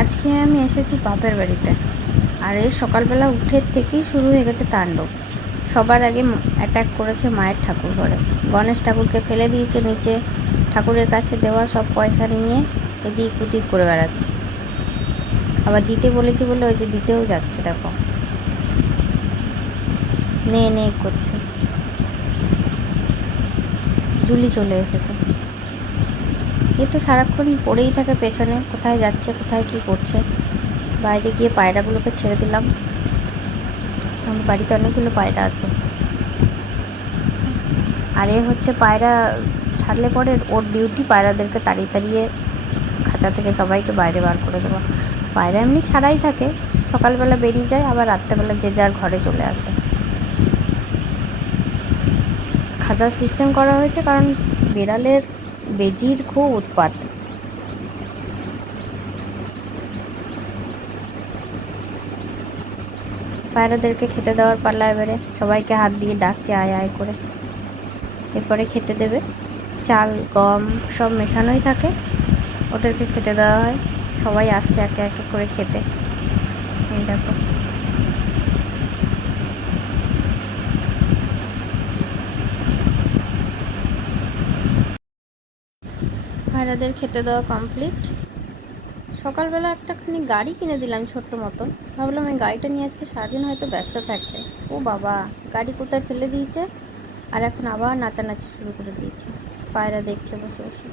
আজকে আমি এসেছি বাপের বাড়িতে। আর এই সকালবেলা উঠে থেকেই শুরু হয়ে গেছে তাণ্ডব। সবার আগে অ্যাটাক করেছে মায়ের ঠাকুর ঘরে। গণেশ ঠাকুরকে ফেলে দিয়েছে নিচে, ঠাকুরের কাছে দেওয়া সব পয়সা নিয়ে এদিক ওদিক করে বেড়াচ্ছে। আবার দিতে বলেছি বলে ওই যে দিতেও যাচ্ছে, দেখো নে নে করছে। জুলি চলে এসেছে। এ তো সারাক্ষণ পড়েই থাকে পেছনে, কোথায় যাচ্ছে কোথায় কি করছে। বাইরে গিয়ে পায়রাগুলোকে ছেড়ে দিলাম। আমার বাড়িতে অনেকগুলো পায়রা আছে। আর এ হচ্ছে পায়রা ছাড়লে পরে ওর ডিউটি পায়রাদেরকে তাড়িয়ে তাড়িয়ে খাঁচা থেকে সবাইকে বাইরে বার করে দেওয়া। পায়রা এমনি ছাড়াই থাকে, সকালবেলা বেরিয়ে যায়, আবার রাত্রেবেলা যে যার ঘরে চলে আসে। খাঁচার সিস্টেম করা হয়েছে কারণ বিড়ালের বেজির খুব উৎপাত। পায়রাদেরকে খেতে দেওয়ার পাল্লা এবারে। সবাইকে হাত দিয়ে ডাকছে আয় আয় করে। এরপরে খেতে দেবে। চাল গম সব মেশানোই থাকে, ওদেরকে খেতে দেওয়া হয়। সবাই আসছে একে একে করে খেতে। এই দেখো, পায়রাদের খেতে দেওয়া কমপ্লিট। সকালবেলা একটাখানি গাড়ি কিনে দিলাম ছোট্ট মতন। ভাবলাম এই গাড়িটা নিয়ে আজকে সারাদিন হয়তো ব্যস্ত থাকবে। ও বাবা, গাড়ি কোথায় ফেলে দিয়েছে আর এখন আবার নাচানাচি শুরু করে দিয়েছে। পায়রা দেখছে বসে বসে।